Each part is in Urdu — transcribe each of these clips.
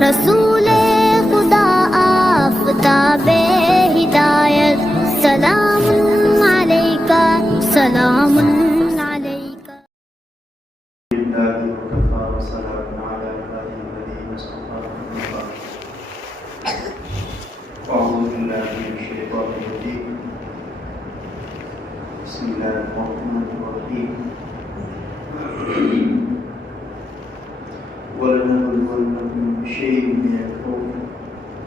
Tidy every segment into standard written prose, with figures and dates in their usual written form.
رسول خدا آفتاب ہدایت، سلام علیکہ سلام علیکہ۔ أعوذ بالله من الشيطان الرجيم. بسم الله الرحمن الرحيم. ولنبلونكم بشيء من الخوف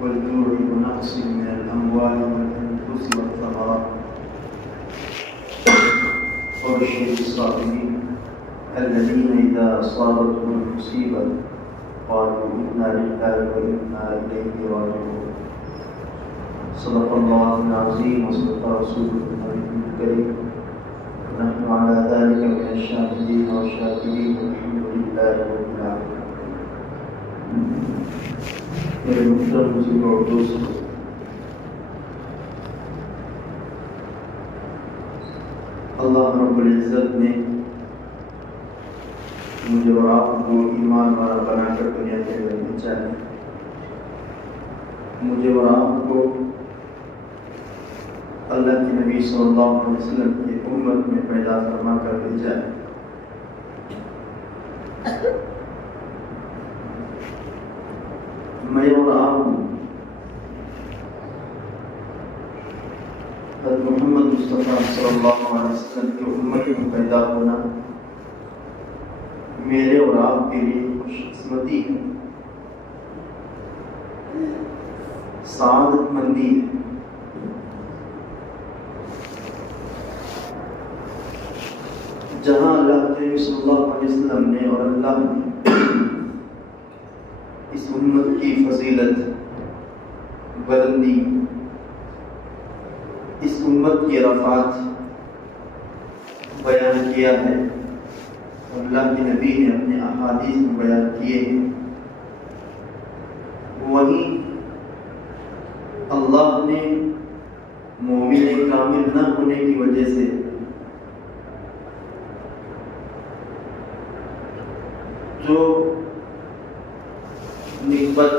والجوع ونقص من الأموال والأنفس والثمرات وبشر الصابرين الذين إذا أصابتهم مصيبة قالوا إنا لله وإنا إليه راجعون. صدق الله العظيم وصدق رسوله النبي الكريم، ونحن على ذلك من الشاهدين والشاكرين والحمد لله رب العالمين. میرے محترم بزرگوں اور دوستوں، اللہ رب العزت نے مجھے اور آپ کو ایمان والا بنا کر دنیا کے اندر بھیجا ہے. مجھے اور آپ کو اللہ کے نبی صلی اللہ علیہ وسلم کی امت میں پیدا فرما کر بھیجا ہے. میں اور آپ حضرت محمد مصطفیٰ صلی اللہ علیہ وسلم کی امت میں پیدا ہونا میرے اور آپ کے لیے خوش قسمتی ہے، سعادت مندی ہے. جہاں اللہ کے نبی صلی اللہ علیہ وسلم نے اور اللہ نے اس امت کی فضیلت، بلندی، اس امت کی رفعت بیان کیا ہے اور اللہ کے نبی نے اپنے احادیث میں بیان کیے ہیں، وہیں اللہ نے مومن کامل نہ ہونے کی وجہ سے جو نسبت،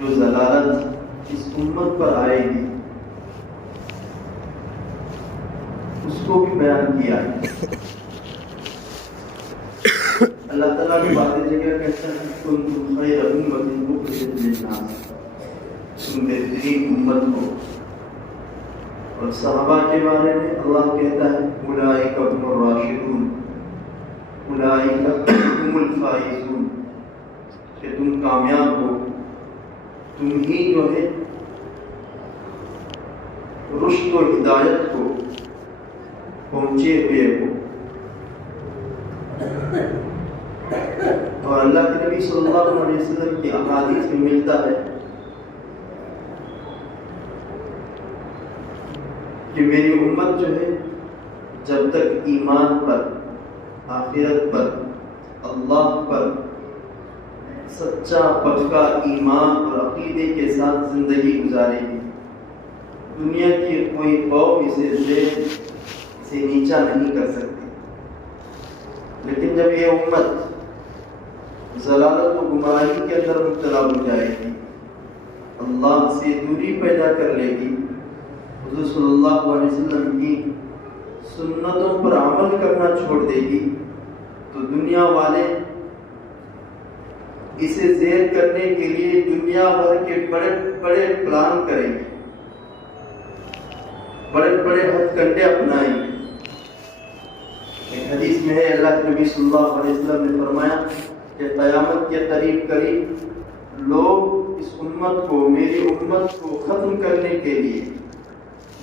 جو ضلالت اس امت پر آئے گی اس کو بھی بیان کیا ہے. اللہ تعالیٰ کی باتیں جگہ کہتا ہے کنتم خیر امۃ اخرجت للناس، تم بہترین امت ہو. اور صحابہ کے بارے میں اللہ کہتا ہے اولئک هم الراشدون اولئک هم الفائزون، کہ تم کامیاب ہو، تم ہی جو ہے رشد و ہدایت کو پہنچے ہوئے ہو. اور اللہ کے نبی صلی اللہ علیہ وسلم کی احادیث میں ملتا ہے کہ میری امت جو ہے جب تک ایمان پر، آخرت پر، اللہ پر سچا پکا ایمان اور عقیدے کے ساتھ زندگی گزارے گی، دنیا کی کوئی قوم اسے نیچا نہیں کر سکتی. لیکن جب یہ امت ضلالت و گمراہی کے اندر مبتلا ہو جائے گی، اللہ سے دوری پیدا کر لے گی، حضور صلی اللہ علیہ وسلم کی سنتوں پر عمل کرنا چھوڑ دے گی، تو دنیا والے اسے زیر کرنے کے لیے دنیا بھر کے بڑے بڑے پلان کریں گے، بڑے بڑے ہتھ کنڈے اپنائیں گے. ایک حدیث میں ہے اللہ کے نبی صلی اللہ علیہ وسلم نے فرمایا کہ قیامت کے قریب لوگ اس امت کو، میری امت کو ختم کرنے کے لیے،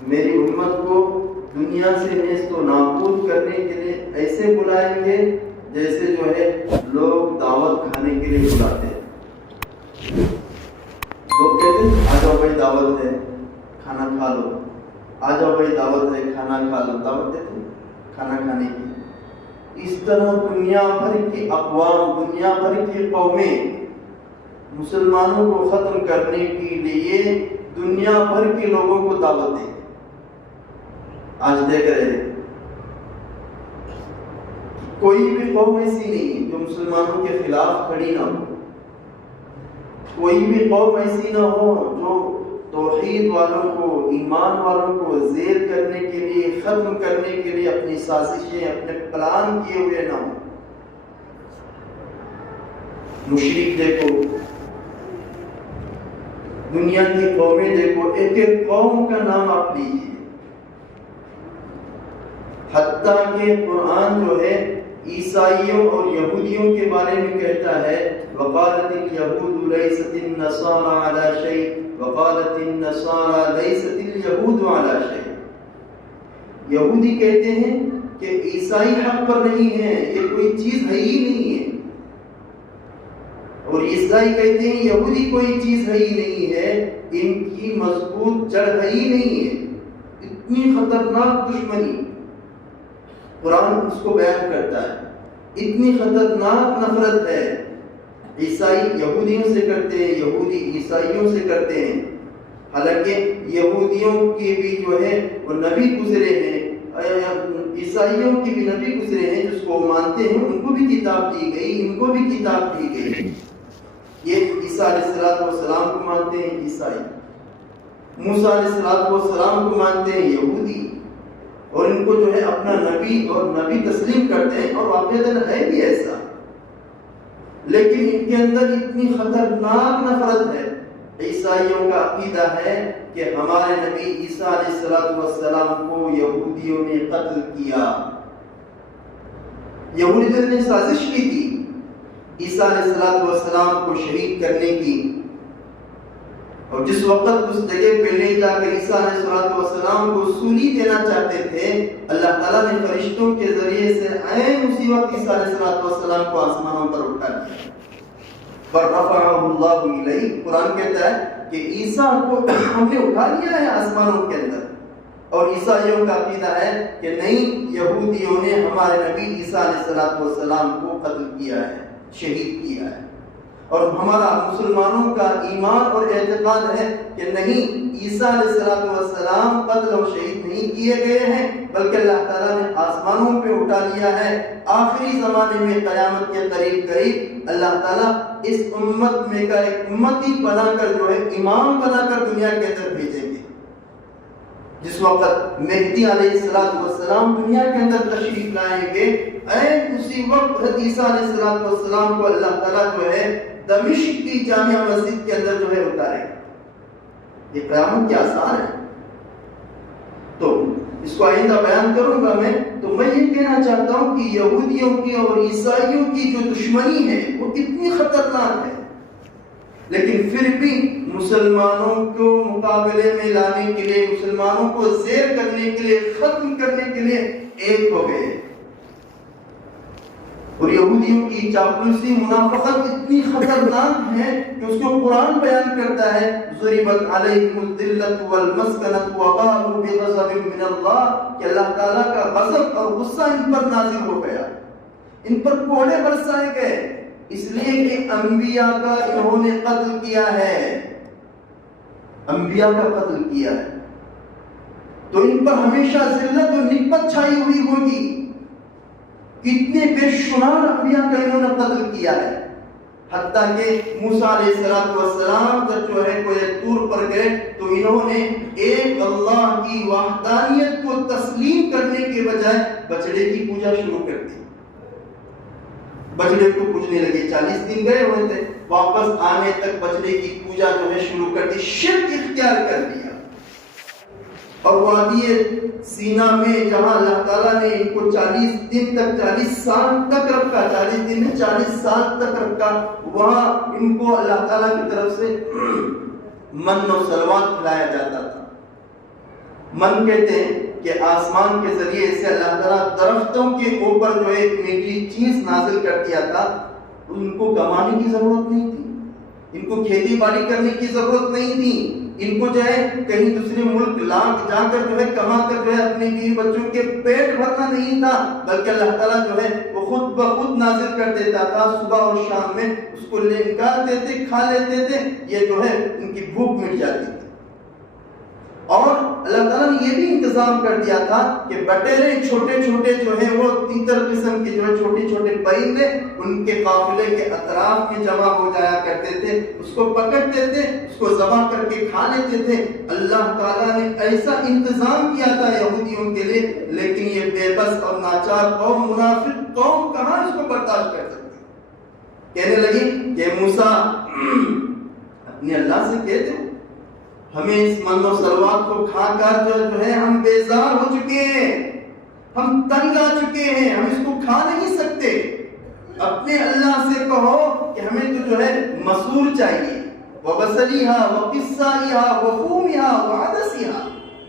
میری امت کو دنیا سے نیست و نابود کرنے کے لیے ایسے بلائیں گے جیسے جو ہے لوگ دعوت کھانے کے لیے بلاتے ہیں. لوگ کہتے ہیں آ جاؤ بھائی دعوت ہے کھانا کھا لو، آ جاؤ بھائی دعوت ہے کھانا کھا لو، دعوت دیتے ہیں کھانا کھانے کی. اس طرح دنیا بھر کی اقوام، دنیا بھر کی قومیں مسلمانوں کو ختم کرنے کے لیے دنیا بھر کے لوگوں کو دعوت دیں. آج دیکھ رہے ہیں کوئی بھی قوم ایسی نہیں جو مسلمانوں کے خلاف کھڑی نہ ہو. کوئی بھی قوم ایسی نہ ہو جو توحید والوں کو، ایمان والوں کو زیر کرنے کے لیے، ختم کرنے کے لیے اپنی سازشیں، اپنے پلان کیے ہوئے نہ ہوں۔ مشرک دیکھو، دنیا کی قومیں دیکھو، ایک ایک قوم کا نام آپ لیجیے، حتیٰ کہ قرآن جو ہے عیسائیوں اور یہودیوں کے بارے میں کہتا ہے وقالت اليهود ليست النصارى على شيء وقالت النصارى ليست اليهود على شيء۔ یہودی کہتے ہیں کہ عیسائی حق پر نہیں ہے، یہ کوئی چیز ہے ہی نہیں ہے، اور عیسائی کہتے ہیں یہودی کوئی چیز ہے ہی نہیں ہے، ان کی مضبوط جڑ ہے ہی نہیں ہے۔ اتنی خطرناک دشمنی قرآن اس کو بیان کرتا ہے، اتنی خطرناک نفرت ہے۔ عیسائی یہودیوں سے کرتے ہیں، یہودی عیسائیوں سے کرتے ہیں، حالانکہ یہودیوں کی بھی جو ہے وہ نبی گزرے ہیں، عیسائیوں کی بھی نبی گزرے ہیں جس کو مانتے ہیں، ان کو بھی کتاب دی گئی، ان کو بھی کتاب دی گئی۔ یہ عیسیٰ علیہ السلام کو مانتے ہیں عیسائی، موسیٰ علیہ السلام کو مانتے ہیں یہودی، اور ان کو جو ہے اپنا نبی اور نبی تسلیم کرتے ہیں، اور واقعتاً ہے بھی ایسا، لیکن ان کے اندر اتنی خطرناک نفرت ہے۔ عیسائیوں کا عقیدہ ہے کہ ہمارے نبی عیسیٰ علیہ السلام کو یہودیوں نے قتل کیا، یہودیوں نے سازش کی تھی عیسیٰ علیہ السلام کو شہید کرنے کی، اور جس وقت اس جگہ پہ لے جا کر عیسیٰ علیہ السلام کو سولی دینا چاہتے تھے، اللہ تعالیٰ نے فرشتوں کے ذریعے سے عین اسی وقت عیسیٰ علیہ السلام کو آسمانوں پر اٹھا دیا، فَرَفَعَهُ اللَّهُ إِلَيْهِ۔ قرآن کہتا ہے کہ عیسیٰ کو ہم نے اٹھا لیا ہے آسمانوں کے اندر، اور عیسائیوں کا عقیدہ ہے کہ نہیں، یہودیوں نے ہمارے نبی عیسیٰ علیہ السلام کو قتل کیا ہے، شہید کیا ہے، اور ہمارا مسلمانوں کا ایمان اور اعتقاد ہے کہ نہیں، عیسیٰ علیہ السلام قتل و شہید نہیں کیے گئے ہیں، بلکہ اللہ تعالیٰ نے آسمانوں پہ اٹھا لیا ہے۔ آخری زمانے میں قیامت کے قریب قریب اللہ تعالیٰ اس امت میں کا ایک امتی بنا کر جو ہے امام بنا کر دنیا کے اندر بھیجیں گے۔ جس وقت مہدی علیہ السلام دنیا کے اندر تشریف لائیں گے، عین اسی وقت عیسیٰ علیہ السلام کو اللہ تعالیٰ جو ہے دمشق کی جامع مسجد کے اندر جو ہے اتارے گا۔ یہ قیامت کے آثار ہے، تو اس کو آئندہ بیان کروں گا میں۔ تو میں یہ کہنا چاہتا ہوں کہ یہودیوں کی اور عیسائیوں کی جو دشمنی ہے وہ کتنی خطرناک ہے، لیکن پھر بھی مسلمانوں کو مقابلے میں لانے کے لیے، مسلمانوں کو زیر کرنے کے لیے، ختم کرنے کے لیے ایک ہو گئے۔ اور یہودیوں کی چاپلوسی، منافقت اتنی خطرناک ہے کہ اس کو قرآن بیان کرتا ہے ضربت علیہم الذلۃ والمسکنۃ وباءوا بغضب من اللہ، کہ اللہ تعالیٰ کا غضب اور غصہ ان پر نازل ہو گیا، ان پر کوڑے برسائے گئے، اس لیے کہ انبیاء کا انہوں نے قتل کیا ہے، انبیاء کا قتل کیا ہے، تو ان پر ہمیشہ ذلت و نکبت چھائی ہوئی ہوگی۔ کتنے بے شمار انبیاء کا انہوں نے قتل کیا ہے، حتیٰ کہ موسیٰ علیہ السلام جب جو ہے کوہ طور پر گئے تو انہوں نے ایک اللہ کی وحدانیت کو تسلیم کرنے کے بجائے بچڑے کی پوجا شروع کر دی، بچڑے کو پوجنے لگے۔ 40 دن گئے ہوئے تھے، واپس آنے تک بچڑے کی پوجا جو ہے شروع کر دی، شرک اختیار کر دیا۔ اور وادی سینا میں جہاں اللہ تعالیٰ نے ان کو 40 دن تک، 40 سال تک رکھا، 40 دن میں 40 سال تک رکھا، وہاں ان کو اللہ تعالیٰ کی طرف سے من و سلوات کھلایا جاتا تھا۔ من کہتے ہیں کہ آسمان کے ذریعے سے اللہ تعالیٰ درختوں کے اوپر جو ایک میٹھی چیز نازل کر دیا تھا، ان کو کمانے کی ضرورت نہیں تھی، ان کو کھیتی باڑی کرنے کی ضرورت نہیں تھی، ان کو جو ہے کہیں دوسرے ملک جا کر جو ہے کما کر جو ہے اپنے بیوی بچوں کے پیٹ بھرنا نہیں تھا، بلکہ اللہ تعالیٰ جو ہے وہ خود بخود نازل کر دیتا تھا، صبح اور شام میں اس کو لے نکالتے تھے، کھا لیتے تھے، یہ جو ہے ان کی بھوک مٹ جاتی تھی۔ اور اللہ تعالیٰ نے یہ بھی انتظام کر دیا تھا کہ بٹیرے چھوٹے چھوٹے جو ہیں وہ تیتر قسم کے جو ہے چھوٹے چھوٹے پرندے ان کے قافلے کے اطراف میں جمع ہو جایا کرتے تھے، اس کو پکڑتے تھے، اس کو ذبح کر کے کھا لیتے تھے۔ اللہ تعالیٰ نے ایسا انتظام کیا تھا یہودیوں کے لیے، لیکن یہ بے بس اور ناچار قوم، منافق قوم کہاں اس کو برداشت کر سکتی؟ کہنے لگی کہ موسیٰ اپنے اللہ سے کہہ دے، ہمیں اس من و سلوات کو کھا کر جو ہے ہم بیزار ہو چکے ہیں، ہم تنگ آ چکے ہیں، ہم اس کو کھا نہیں سکتے۔ اپنے اللہ سے کہو کہ ہمیں تو جو ہے مسور چاہیے، وَبَصَلِهَا وَقِصَّائِهَا وَفُومِهَا وَعَدَسِهَا۔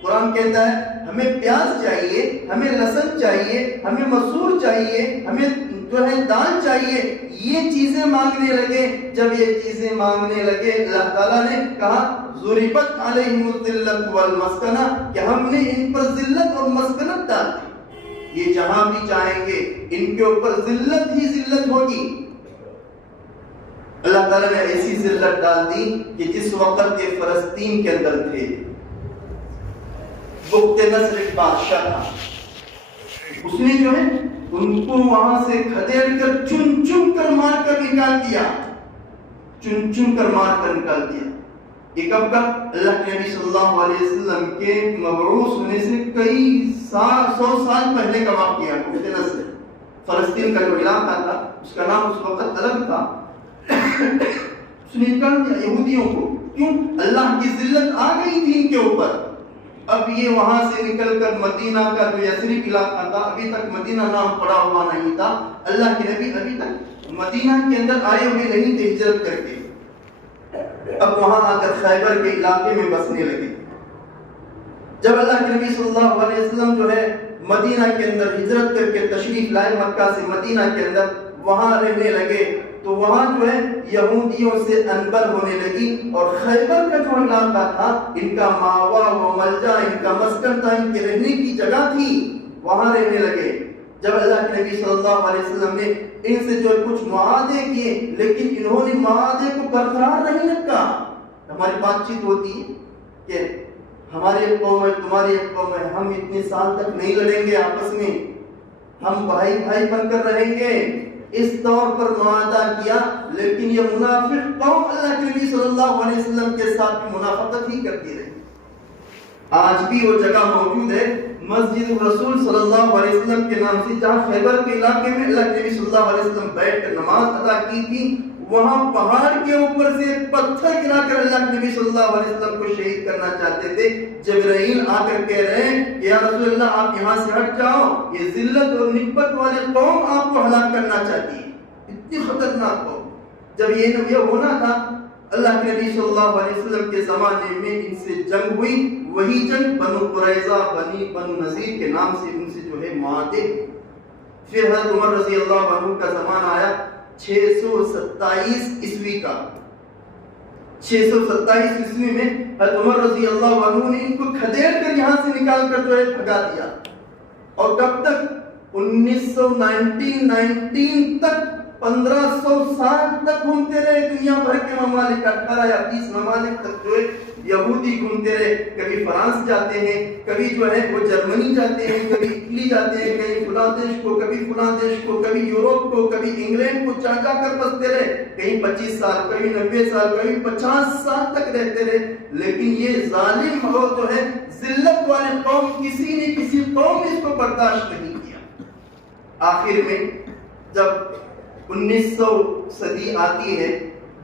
قرآن کہتا ہے ہمیں پیاز چاہیے، ہمیں لہسن چاہیے، ہمیں مسور چاہیے، ہمیں جو ہے دال چاہیے۔ یہ چیزیں مانگنے لگے۔ جب یہ چیزیں مانگنے لگے اللہ تعالیٰ نے کہا ضُرِبَتْ عَلَيْهِمُ الذِّلَّةُ وَالْمَسْكَنَةُ کہ ہم نے ان پر ذلت اور مسکنت ڈال دی، یہ جہاں بھی چاہیں گے ان کے اوپر ذلت ہی ذلت ہوگی۔ اللہ تعالیٰ نے ایسی ذلت ڈال دی کہ جس وقت یہ فلسطین کے اندر تھے، بخت نصر ایک بادشاہ تھا، اس نے جو ہے ان کو وہاں سے کھدیڑ کر چن چن کر مار کر نکال دیا، چن چن کر مار کر نکال دیا۔ یہ کب کا؟ اللہ کے نبی صلی اللہ علیہ وسلم کے مبعوث ہونے سے کئی سو سال پہلے کا واقعہ ہے۔ بخت نصر فلسطین کا جو علاقہ تھا اس کا نام اس وقت الگ تھا، اس نے نکال دیا یہودیوں کو۔ کیوں؟ اللہ کی ذلت آ گئی تھی ان کے اوپر۔ اب یہ وہاں سے نکل کر مدینہ کا جو یثرب علاقہ تھا، ابھی تک مدینہ نام پڑا ہوا نہیں تھا، اللہ کے نبی ابھی تک مدینہ کے اندر آئے ہوئے نہیں تھے ہجرت کر کے، اب وہاں آ کر خیبر کے علاقے میں بسنے لگے۔ جب اللہ کے نبی صلی اللہ علیہ وسلم جو ہے مدینہ کے اندر ہجرت کر کے تشریف لائے مکہ سے مدینہ کے اندر، وہاں رہنے لگے تو وہاں جو ہے یہودیوں سے انبل ہونے لگی، اور خیبر کا جو علاقہ تھا ان کا ماوا و ملجا، ان کا مسکن تھا، ان کے رہنے کی جگہ تھی، وہاں رہنے لگے۔ جب اللہ کے نبی صلی اللہ علیہ وسلم نے ان سے جو کچھ معاہدے کیے، لیکن انہوں نے معاہدے کو برقرار نہیں رکھا۔ ہماری بات چیت ہوتی ہے کہ ہماری ایک قوم ہے، تمہاری ایک قوم ہے، ہم اتنے سال تک نہیں لڑیں گے آپس میں، ہم بھائی بھائی بن کر رہیں گے، اس طور پر معاہدہ کیا۔ لیکن یہ منافق قوم اللہ کے نبی صلی اللہ علیہ وسلم کے ساتھ منافقت ہی کرتی رہی۔ آج بھی وہ جگہ موجود ہے مسجد رسول صلی اللہ علیہ وسلم کے نام سے، جہاں خیبر کے علاقے میں اللہ کے نبی صلی اللہ علیہ وسلم بیٹھ کر نماز ادا کی تھی۔ وہاں پہاڑ کے اوپر سے پتھر گرا کر اللہ کے نبی صلی اللہ علیہ وسلم کو شہید کرنا چاہتے تھے۔ جبرائیل آ کر کہہ رہے ہیں کہ یا رسول اللہ آپ یہاں سے ہٹ جاؤ، یہ ذلت اور نکبت والے قوم آپ کو ہلاک کرنا چاہتی ہے، اتنی خطرناک قوم۔ جب یہ ہونا تھا اللہ کے نبی صلی اللہ علیہ وسلم کے زمانے میں ان سے جنگ ہوئی، وہی جنگ بنو قریظہ بنو نذیر کے نام سے ان سے جو ہے معاہدے۔ پھر حضرت عمر رضی اللہ عنہ کا زمانہ آیا 627 عیسوی کا، 627 عیسوی میں حضرت عمر رضی اللہ عنہ نے ان کو کھدیڑ کر یہاں سے نکال کر جو ہے بھگا دیا، اور کب تک؟ 1919 تک، 1500 سال تک گھومتے رہے دنیا بھر کے ممالک، 18 یا 20 ممالک تک جو ہے یہودی گھومتے رہے۔ کبھی فرانس جاتے ہیں، کبھی جو ہے وہ جرمنی جاتے ہیں، کبھی اٹلی جاتے ہیں، کہیں فلاں دیش کو، کبھی فلاں دیش کو، کبھی یوروپ کو، کبھی انگلینڈ کو جا کر بستے رہے، کہیں 25 سال، کبھی 90 سال، کبھی 50 سال تک رہتے رہے۔ لیکن یہ ظالم اور جو ہے ذلت والے قوم، کسی نے کسی قوم نے اس کو برداشت نہیں کیا۔ آخر میں جب 1900 صدی آتی ہے،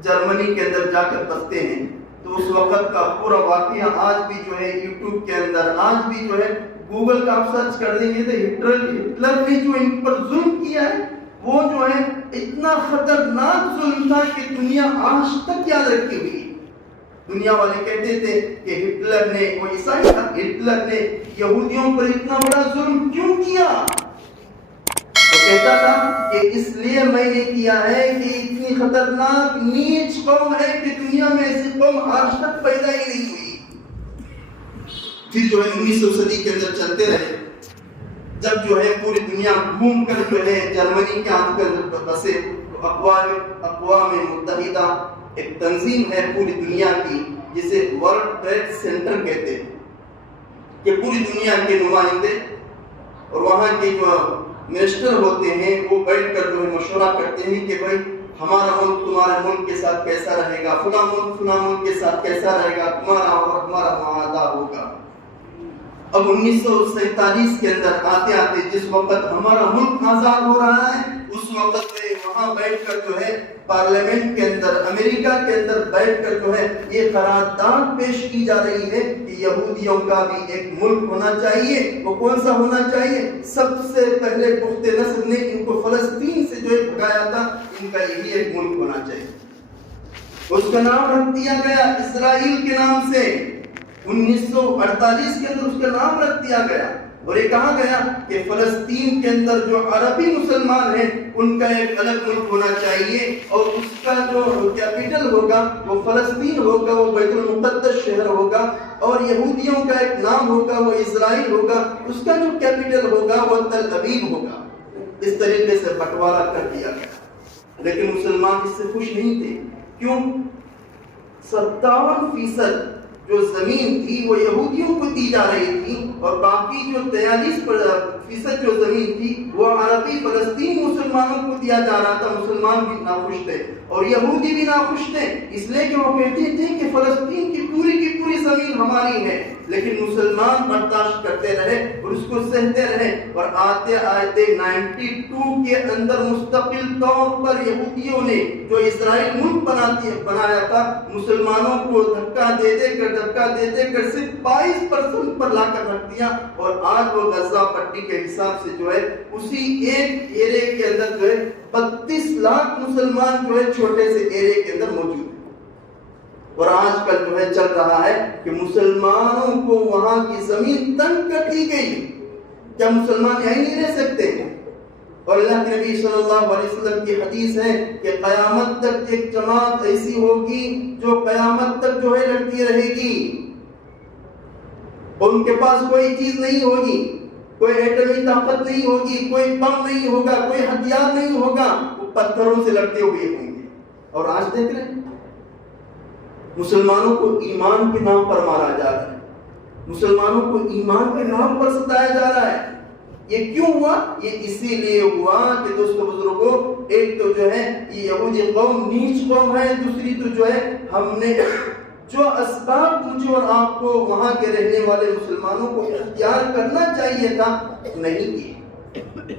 جرمنی کے اندر جا کر بستے ہیں، تو اس وقت کا پورا واقعہ آج بھی جو ہے یوٹیوب کے اندر، آج بھی جو ہے گوگل کا آپ سرچ کر دیں گے تو ہٹلر نے جو ان پر ظلم کیا ہے، وہ جو ہے اتنا خطرناک ظلم تھا کہ دنیا آج تک یاد رکھی ہوئی ہے۔ دنیا والے کہتے تھے کہ ہٹلر نے، وہ عیسائی تھا، ہٹلر نے یہودیوں پر اتنا بڑا ظلم کیوں کیا؟ وہ کہتا تھا کہ اس لیے میں نے کیا ہے کہ اتنی خطرناک نیچ قوم ہے کہ دنیا میں ایسی قوم آج تک پیدا ہی نہیں ہوئی۔ پھر جو ہے 1900 صدی کے اندر چلتے رہے، جب جو ہے پوری دنیا گھوم کر جو ہے جرمنی کے اندر بسے، تو اقوام متحدہ ایک تنظیم ہے پوری دنیا کی جسے ورلڈ ٹریڈ سینٹر کہتے ہیں، کہ پوری دنیا کے نمائندے اور وہاں کے جو منسٹر ہوتے ہیں وہ بیٹھ کر جو مشورہ کرتے ہیں کہ بھائی ہمارا ملک تمہارے ملک کے ساتھ کیسا رہے گا، فلاں ملک کے ساتھ کیسا رہے گا، تمہارا اور ہمارا معاہدہ ہوگا۔ اب 1947 کے اندر آتے آتے جس وقت ہمارا ملک آزاد ہو رہا ہے، اس وقت میں وہاں بیٹھ کر جو ہے پارلیمنٹ کے اندر، امریکہ کے اندر بیٹھ کر جو ہے یہ قرارداد پیش کی جا رہی ہے کہ یہودیوں کا بھی ایک ملک ہونا چاہیے۔ وہ کون سا ہونا چاہیے؟ سب سے پہلے پخت نسل نے ان کو فلسطین سے جو بھگایا تھا، ان کا یہی ایک ملک ہونا چاہیے۔ اس کا نام رکھ دیا گیا اسرائیل کے نام سے۔ 1948 کے اندر اس کا نام رکھ دیا گیا، اور یہ کہا گیا کہ فلسطین کے اندر جو عربی مسلمان ہیں ان کا ایک الگ ملک ہونا چاہیے، اور اس کا جو کیپٹل ہوگا وہ فلسطین ہوگا، وہ بیت المقدس شہر ہوگا، اور یہودیوں کا ایک نام ہوگا وہ اسرائیل ہوگا، اس کا جو کیپٹل ہوگا وہ تل ابیب ہوگا۔ اس طریقے سے بٹوارا کر دیا گیا، لیکن مسلمان اس سے خوش نہیں تھے۔ کیوں؟ 57% جو زمین تھی وہ یہودیوں کو دی جا رہی تھی، اور باقی جو 43% جو زمین تھی وہ عربی فلسطینی مسلمانوں کو دیا جا رہا تھا۔ مسلمان بھی ناخوش تھے اور یہودی بھی ناخوش تھے، اس لیے کہ وہ کہتے تھے کہ فلسطین کی پوری زمین ہماری ہے، لیکن مسلمان برداشت کرتے رہے اور اس کو سہتے رہے، اور آتے 92 کے اندر مستقل طور پر یہودیوں نے جو اسرائیل ملک بنایا تھا، مسلمانوں کو دھکا دے کر صرف 22% پر لا کر رکھ دیا، اور آج وہ غزہ پٹی کے حساب سے جو ہے اسی ایک ایرے کے اندر جو ہے 32 لاکھ مسلمان جو ہے چھوٹے سے ایرے کے اندر موجود ہیں۔ اور آج کل جو ہے چل رہا ہے کہ مسلمانوں کو وہاں کی زمین تنگ کر دی گئی، کیا مسلمان یہیں نہیں رہ سکتے؟ اور اللہ کے نبی صلی اللہ علیہ وسلم کی حدیث ہے کہ قیامت تک ایک جماعت ایسی ہوگی جو قیامت تک جو ہے لڑتی رہے گی، اور ان کے پاس کوئی چیز نہیں ہوگی، کوئی ایٹمی طاقت نہیں ہوگی، کوئی بم نہیں ہوگا، کوئی ہتھیار نہیں ہوگا، وہ پتھروں سے لڑتے ہوئے ہوں گے۔ اور آج دیکھ رہے ہیں مسلمانوں کو ایمان کے نام پر مارا جا رہا ہے، مسلمانوں کو ایمان کے نام پر ستایا جا رہا ہے۔ یہ کیوں ہوا؟ یہ اسی لیے ہوا کہ دوستو بزرگوں، ایک تو جو ہے یہ یہودی قوم نیچ قوم ہے، دوسری تو جو ہے ہم نے جو اسباب مجھے اور آپ کو وہاں کے رہنے والے مسلمانوں کو اختیار کرنا چاہیے تھا نہیں کیے۔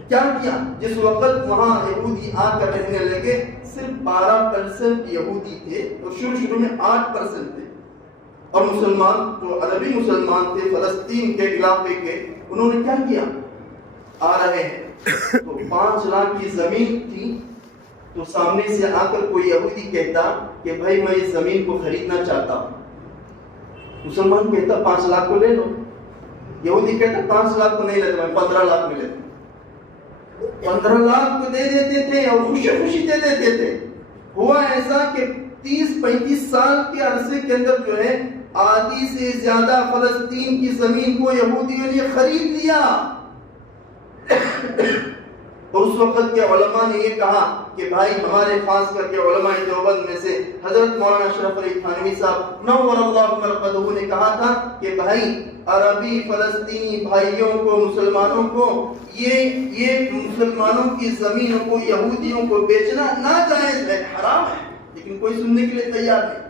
کیا کیا؟ جس وقت وہاں یہودی آ کر رہنے لگے، صرف 12% یہودی تھے، اور شروع میں 8% تھے، اور مسلمان جو عربی مسلمان تھے فلسطین کے علاقے کے، انہوں نے کیا کیا؟ آ رہے ہیں تو 5 لاکھ کی زمین تھی، تو سامنے سے آ کر کوئی یہودی کہتا کہ بھائی میں اس زمین کو خریدنا چاہتا ہوں، مسلمان کہتا 5 لاکھ کو لے لو، یہودی کہتا 5 لاکھ کو نہیں لیتا، میں 15 لاکھ میں لیتا، 15 لاکھ کو دے دیتے تھے اور خوشی دے دیتے تھے۔ ہوا ایسا کہ 30-35 سال کے عرصے کے اندر جو ہے آدھی سے زیادہ فلسطین کی زمین کو یہودیوں نے خرید لیا، اور اس وقت کے علماء نے یہ کہا کہ بھائی ہمارے خاص کر کے علماء دیوبند میں سے حضرت مولانا اشرف علی تھانوی صاحب نور اللہ مرقدہ نے کہا تھا کہ بھائی عربی فلسطینی بھائیوں کو، مسلمانوں کو یہ مسلمانوں کی زمینوں کو یہودیوں کو بیچنا ناجائز ہے، حرام ہے، لیکن کوئی سننے کے لیے تیار نہیں۔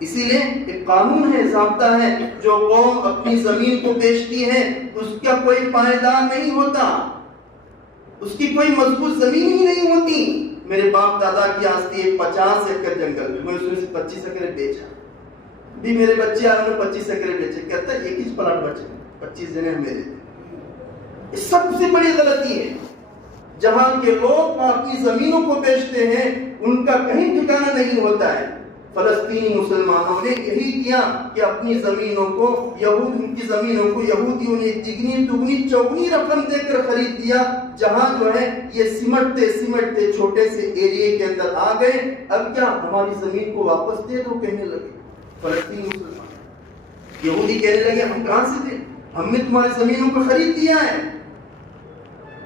اسی لیے ایک قانون ہے، ضابطہ ہے، جو قوم اپنی زمین کو بیچتی ہے اس کا کوئی پائیدار نہیں ہوتا، اس کی کوئی مضبوط زمین ہی نہیں ہوتی۔ میرے باپ دادا کی آستی ہے 50 ایکڑ جنگل، میں اس میں سے 25 ایکڑ بیچا، بھی میرے بچے آ رہے 25 ایکڑ بیچے، کہتا ہے ایک ہی پلاٹ بچے، 25 جنے میرے۔ یہ سب سے بڑی غلطی ہے، جہاں کے لوگ اپنی زمینوں کو بیچتے ہیں ان کا کہیں ٹھکانہ نہیں ہوتا ہے۔ فلسطینی مسلمانوں نے یہی کیا کہ اپنی زمینوں کو ان کی زمینوں کو یہودیوں نے تگنی دگنی چوگنی رقم دے کر خرید دیا، جہاں جو ہے یہ سمٹتے چھوٹے سے ایریے کے اندر آ گئے۔ اب کیا ہماری زمین کو واپس دے دو کہنے لگے فلسطینی مسلمان، یہودی کہنے لگے ہم کہاں سے دیں، ہم نے تمہاری زمینوں کو خرید دیا ہے۔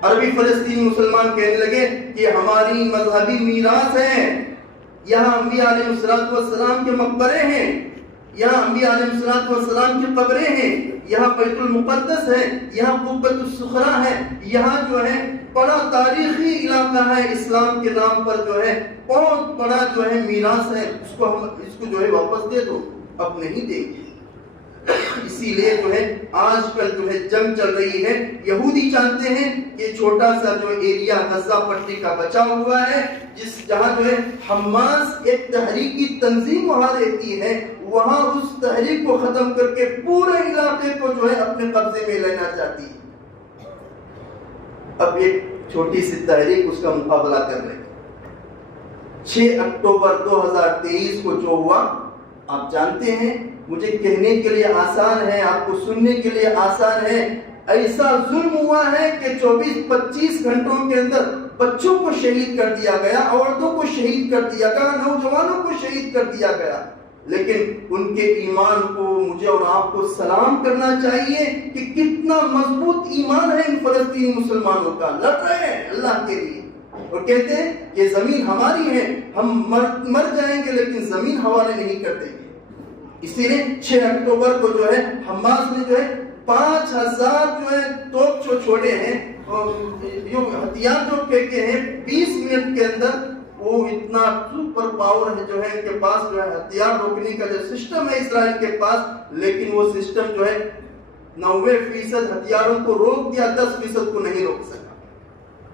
عربی فلسطینی مسلمان کہنے لگے کہ ہماری مذہبی میراث ہے، یہاں انبیاء علیہ السلام کے مقبرے ہیں، یہاں انبیاء علیہ السلام کی قبریں ہیں، یہاں بیت المقدس ہے، یہاں قبۃ الصخرہ ہے، یہاں جو ہے بڑا تاریخی علاقہ ہے اسلام کے نام پر، جو ہے بہت بڑا جو ہے میراث ہے، اس کو جو ہے واپس دے دو، اب نہیں دیں گے۔ اسی لیے جو ہے آج کل جو ہے جنگ چل رہی ہے، یہودی چاہتے ہیں کہ چھوٹا سا جو ایریا غزہ پٹی کا بچا ہوا ہے، جہاں جو ہے حماس ایک تحریکی تنظیم وہاں رہتی ہے، وہاں اس تحریک کو ختم کر کے پورے علاقے کو جو ہے اپنے قبضے میں لینا چاہتی ہے۔ اب ایک چھوٹی سی تحریک اس کا مقابلہ کر رہی ہے۔ 6 اکتوبر 2023 کو جو ہوا آپ جانتے ہیں، مجھے کہنے کے لیے آسان ہے، آپ کو سننے کے لیے آسان ہے، ایسا ظلم ہوا ہے کہ 24-25 گھنٹوں کے اندر بچوں کو شہید کر دیا گیا، عورتوں کو شہید کر دیا گیا، نوجوانوں کو شہید کر دیا گیا، لیکن ان کے ایمان کو مجھے اور آپ کو سلام کرنا چاہیے کہ کتنا مضبوط ایمان ہے ان فلسطینی مسلمانوں کا، لڑ رہے ہیں اللہ کے لیے اور کہتے ہیں کہ زمین ہماری ہے، ہم مر جائیں گے لیکن زمین حوالے نہیں کر دیں گے۔ اسی لیے 6 اکتوبر کو جو ہے حماس نے جو ہے 5000 جو ہے توپ چھوڑے ہیں، ہتھیار جو پھینکے ہیں 20 منٹ کے اندر، وہ اتنا سپر پاور ہے جو ہے ان کے پاس، جو ہے ہتھیار روکنے کا جو سسٹم ہے اسرائیل کے پاس، لیکن وہ سسٹم جو ہے 90% ہتھیاروں کو روک دیا، 10% کو نہیں روک سکا۔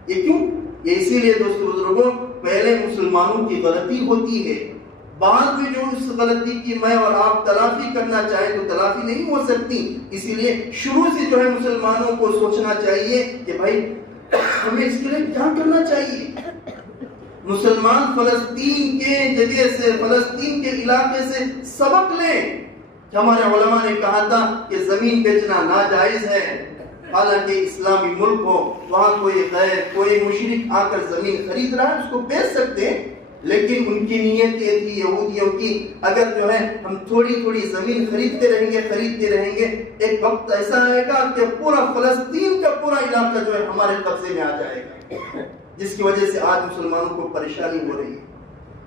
یہ کیوں؟ یہ اسی لیے دوستو بزرگوں، پہلے مسلمانوں کی غلطی ہوتی ہے، بعد میں جو اس غلطی کی میں اور آپ تلافی کرنا چاہیں تو تلافی نہیں ہو سکتی۔ اسی لیے شروع سے جو ہے مسلمانوں کو سوچنا چاہیے کہ بھائی ہمیں اس کے لیے کیا کرنا چاہیے۔ مسلمان فلسطین کے جگہ سے، فلسطین کے علاقے سے سبق لیں۔ ہمارے علماء نے کہا تھا کہ زمین بیچنا ناجائز ہے، حالانکہ اسلامی ملک ہو، وہاں کوئی مشرک آ کر زمین خرید رہا ہے، اس کو بیچ سکتے ہیں، لیکن ان کی نیت یہ تھی یہودیوں کی، اگر جو ہے ہم تھوڑی تھوڑی زمین خریدتے رہیں گے، ایک وقت ایسا آئے گا کہ پورا فلسطین کا پورا علاقہ جو ہے ہمارے قبضے میں آ جائے گا، جس کی وجہ سے آج مسلمانوں کو پریشانی ہو رہی ہے۔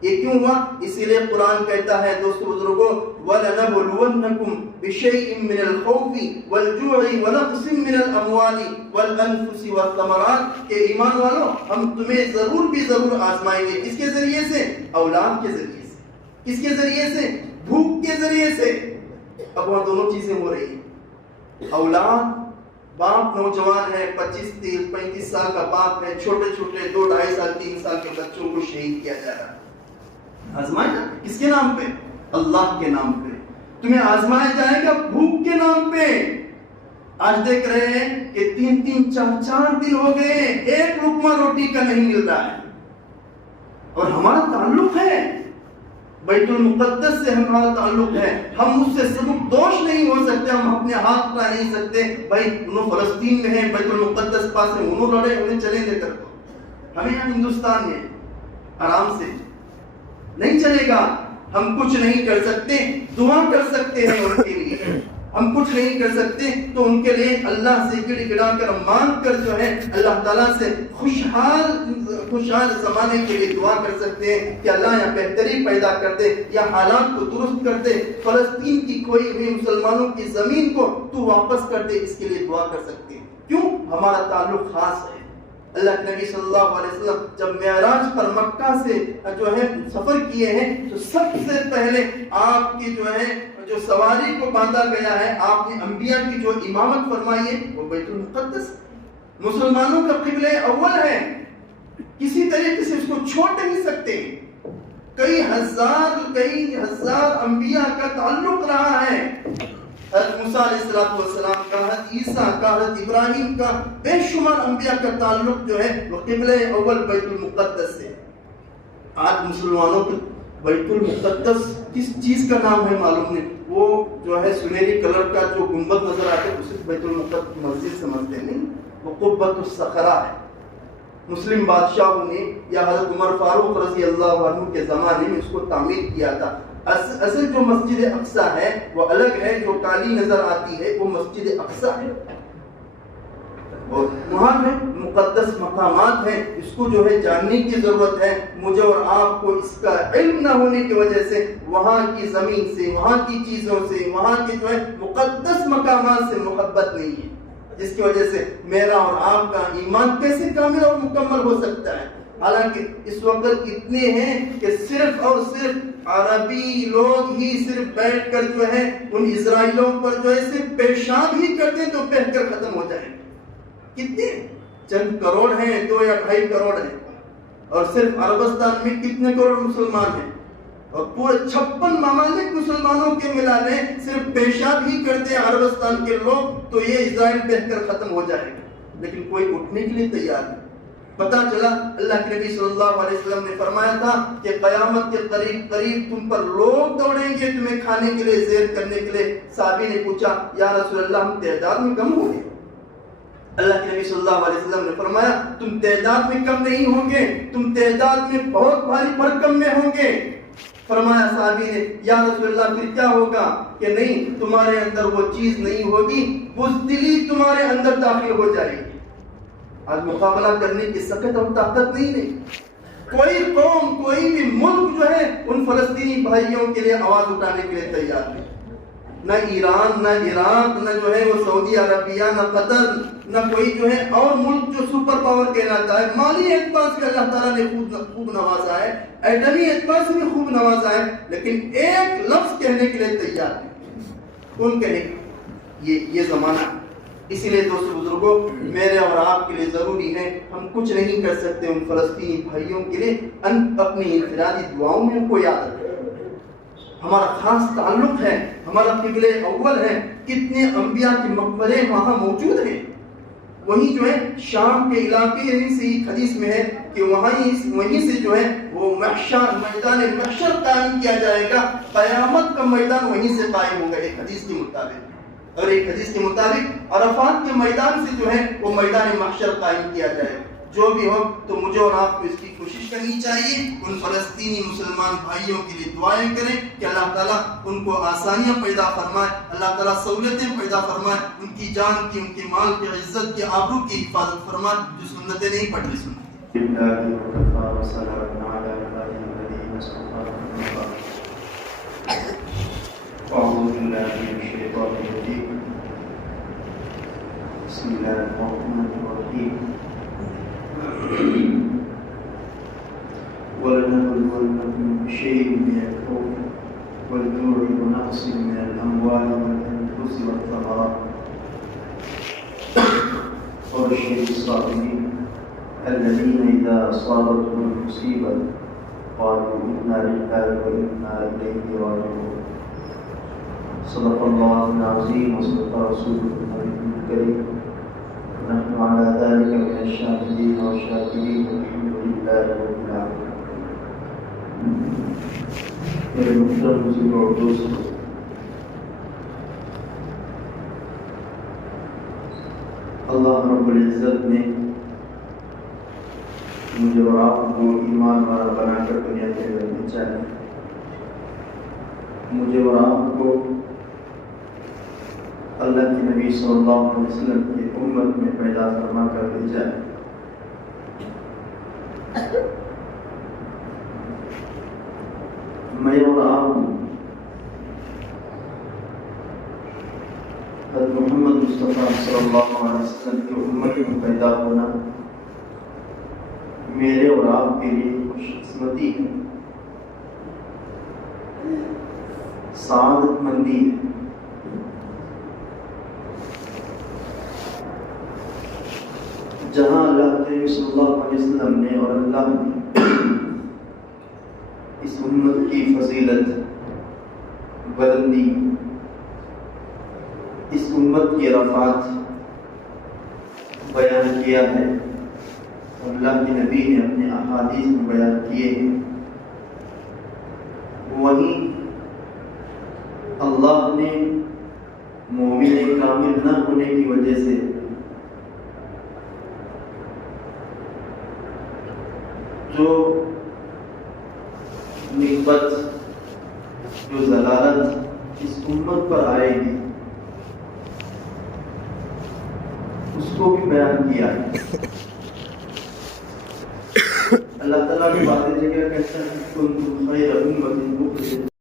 یہ کیوں ہوا؟ اسی لیے قرآن کہتا ہے دوستو بزرگوں، وَلَنَبْلُوَنَّكُمْ بِشَيْءٍ مِّنَ الْخَوْفِ وَالْجُوعِ وَنَقْصٍ مِّنَ الْأَمْوَالِ وَالْأَنفُسِ وَالثَّمَرَاتِ، کہ ایمان والوں ہم تمہیں ضرور آزمائیں گے۔ کس کے ذریعے سے؟ اولاد کے ذریعے سے۔ کس کے ذریعے سے؟ بھوک کے ذریعے سے۔ اب وہاں دونوں چیزیں ہو رہی ہیں، اولاد، باپ نوجوان ہے، 25-35 سال کا باپ ہے، چھوٹے 2-2.5 سال 3 سال کے بچوں کو شہید کیا جا رہا ہے۔ آزمائے کس کے نام پہ؟ اللہ کے نام پہ۔ تمہیں آزمایا جائے گا بھوک کے نام پہ۔ آج دیکھ رہے ہیں کہ 3-3 4-4 دن ہو گئے، ایک لقمہ روٹی کا نہیں مل رہا ہے، اور ہمارا تعلق ہے بیت المقدس سے، ہمارا تعلق ہے، ہم اس سے سبک دوش نہیں ہو سکتے، ہم اپنے ہاتھ اٹھا نہیں سکتے بھائی انہوں فلسطین میں ہیں، بیت المقدس پاس میں، انہوں لڑے، انہیں چلے دے کر کو، ہمیں یہاں ہندوستان میں آرام سے نہیں چلے گا۔ ہم کچھ نہیں کر سکتے، دعا کر سکتے ہیں ان کے لیے، ہم کچھ نہیں کر سکتے تو ان کے لیے اللہ سے گڑ گڑا کر مانگ کر جو ہے اللہ تعالیٰ سے خوشحال زمانے کے لیے دعا کر سکتے ہیں کہ اللہ یا بہتری پیدا کر دے، یا حالات کو درست کر دے، فلسطین کی کھوئی ہوئی مسلمانوں کی زمین کو تو واپس کر دے، اس کے لیے دعا کر سکتے ہیں۔ کیوں؟ ہمارا تعلق خاص ہے۔ اللہ کے نبی صلی اللہ علیہ وسلم جب معراج پر مکہ سے جو ہے سفر کیے ہیں تو سب سے پہلے آپ کی جو سواری کو باندھا گیا ہے، آپ نے انبیاء کی جو امامت فرمائی ہے وہ بیت المقدس مسلمانوں کا قبلہ اول ہے، کسی طریقے سے اس کو چھوڑ نہیں سکتے۔ کئی ہزار انبیاء کا تعلق رہا ہے، حضرت موسیٰ علیہ السلام کا، حضرت عیسیٰ کا، حضرت ابراہیم کا، بے شمار انبیاء کا تعلق جو ہے وہ قبلہ اول بیت المقدس سے۔ آج مسلمانوں کو بیت المقدس کس چیز کا نام ہے معلوم نہیں، وہ جو ہے سنہری کلر کا جو گنبد نظر آتا ہے اسے بیت المقدس مسجد سمجھتے نہیں، وہ قبۃ الصخرہ ہے۔ مسلم بادشاہوں نے یا حضرت عمر فاروق رضی اللہ عنہ کے زمانے میں اس کو تعمیر کیا تھا۔ اصل جو مسجد اقصی ہے وہ الگ ہے، جو کالی نظر آتی ہے وہ مسجد اقصی ہے۔ اور وہاں میں مقدس مقامات ہیں، اس کو جو ہے جاننے کی ضرورت ہے. مجھے اور آپ کو اس کا علم نہ ہونے کی وجہ سے وہاں کی زمین سے، وہاں کی چیزوں سے، وہاں کے جو ہے مقدس مقامات سے محبت نہیں ہے، جس کی وجہ سے میرا اور آپ کا ایمان کیسے کامل اور مکمل ہو سکتا ہے. حالانکہ اس وقت اتنے ہیں کہ صرف اور صرف عربی لوگ ہی صرف بیٹھ کر جو ہے ان اسرائیلوں پر جو ہے صرف پیشاب ہی کرتے تو بہہ کر ختم ہو جائیں. کتنے چند کروڑ ہیں، 2 یا 2.5 کروڑ ہیں، اور صرف عربستان میں کتنے کروڑ مسلمان ہیں، اور پورے 56 ممالک مسلمانوں کے ملا لیں صرف پیشاب ہی کرتے ہیں عربستان کے لوگ تو یہ اسرائیل بہہ کر ختم ہو جائے گا. لیکن کوئی اٹھنے کے لیے تیار نہیں. پتا چلا اللہ کے نبی صلی اللہ علیہ وسلم نے فرمایا تھا کہ قیامت کے قریب قریب تم پر لوگ دوڑیں گے تمہیں کھانے کے لیے، زیر کرنے کے لیے. صحابی نے پوچھا یا رسول اللہ ہم تعداد میں کم ہوں گے؟ اللہ کے نبی صلی اللہ علیہ وسلم نے فرمایا تم تعداد میں کم نہیں ہوں گے، تم تعداد میں بہت بھاری بھرکم میں ہوں گے. فرمایا صحابی نے یا رسول اللہ پھر کیا ہوگا؟ کہ نہیں، تمہارے اندر وہ چیز نہیں ہوگی، بزدلی تمہارے اندر داخل ہو جائے گی. آج مقابلہ کرنے کی سخت اور طاقت نہیں. کوئی قوم، کوئی بھی ملک جو ہے ان فلسطینی بھائیوں کے لیے آواز اٹھانے کے لیے تیار نہیں. نہ ایران، نہ عراق، نہ جو ہے وہ سعودی عربیہ، نہ قطر، نہ کوئی جو ہے اور ملک جو سپر پاور کہلاتا ہے. مالی اعتبار سے اللہ تعالیٰ نے خوب نوازا ہے، ایٹمی اعتبار سے بھی خوب نوازا ہے، لیکن ایک لفظ کہنے کے لیے تیار نہیں. کون کہے گا؟ یہ زمانہ. اسی لیے دوستو بزرگوں، میرے اور آپ کے لیے ضروری ہے، ہم کچھ نہیں کر سکتے ان فلسطینی بھائیوں کے لیے، اپنی انفرادی دعاؤں میں ان کو یاد رکھیں. ہمارا خاص تعلق ہے، ہمارا قبلہ اول ہے. کتنے انبیاء کے مقبرے وہاں موجود ہیں. وہیں جو ہے شام کے علاقے سے حدیث میں ہے کہ وہیں سے جو ہے وہ میدان محشر قائم کیا جائے گا. قیامت کا میدان وہیں سے قائم ہوگا ایک حدیث کے مطابق. اور ایک حدیث کے مطابق عرفات کے میدان سے جو ہے وہ میدان محشر قائم کیا جائے. جو بھی ہو تو مجھے اور آپ کو اس کی کوشش کرنی چاہیے. ان فلسطینی مسلمان بھائیوں کے لیے دعائیں کریں کہ اللہ تعالیٰ ان کو آسانیاں پیدا فرمائے، اللہ تعالیٰ سہولتیں پیدا فرمائے، ان کی جان کی، ان کے مال کی، عزت کی، آبرو کی حفاظت فرمائے. جو سنتیں نہیں پڑھ رہی سنتیں. أعوذ بالله من الشيطان الرجيم. بسم الله الرحمن الرحيم. ولنبلونكم بشيء من الخوف والجوع ونقص من الأموال والأنفس والثمرات وبشر الصابرين الذين إذا أصابتهم مصيبة قالوا إنا لله وإنا إليه راجعون. صدق الله العظيم وصدق رسوله النبي الكريم. نحن على ذلك من الشاهدين والشاكرين والحمد لله رب العالمين. میرے محترم بزرگوں اور دوستوں، اللہ رب العزت نے مجھے اور آپ کو ایمان والا بنا کر دنیا کے اندر بھیجا ہے. مجھے اور آپ کو اللہ کے نبی صلی اللہ علیہ وسلم کی امت میں پیدا فرما کر بھیجا ہے. میں اور آپ حضرت محمد مصطفیٰ صلی اللہ علیہ وسلم کی امت میں پیدا ہونا میرے اور آپ کے لیے خوش قسمتی ہے، سعادت مندی ہے. جہاں اللہ کے صلی اللہ علیہ وسلم نے اور اللہ نے اس امت کی فضیلت، بلندی، اس امت کی رفعت بیان کیا ہے، اور اللہ کے نبی نے اپنے احادیث میں بیان کیے ہیں، وہیں اللہ نے مومن کامل نہ ہونے کی وجہ سے جو نسبت، جو ضلالت اس امت پر آئے گی اس کو بھی بیان کیا ہے۔ اللہ تعالیٰ کی باتیں جگہ کہتا ہے کنتم خیر امۃ اخرجت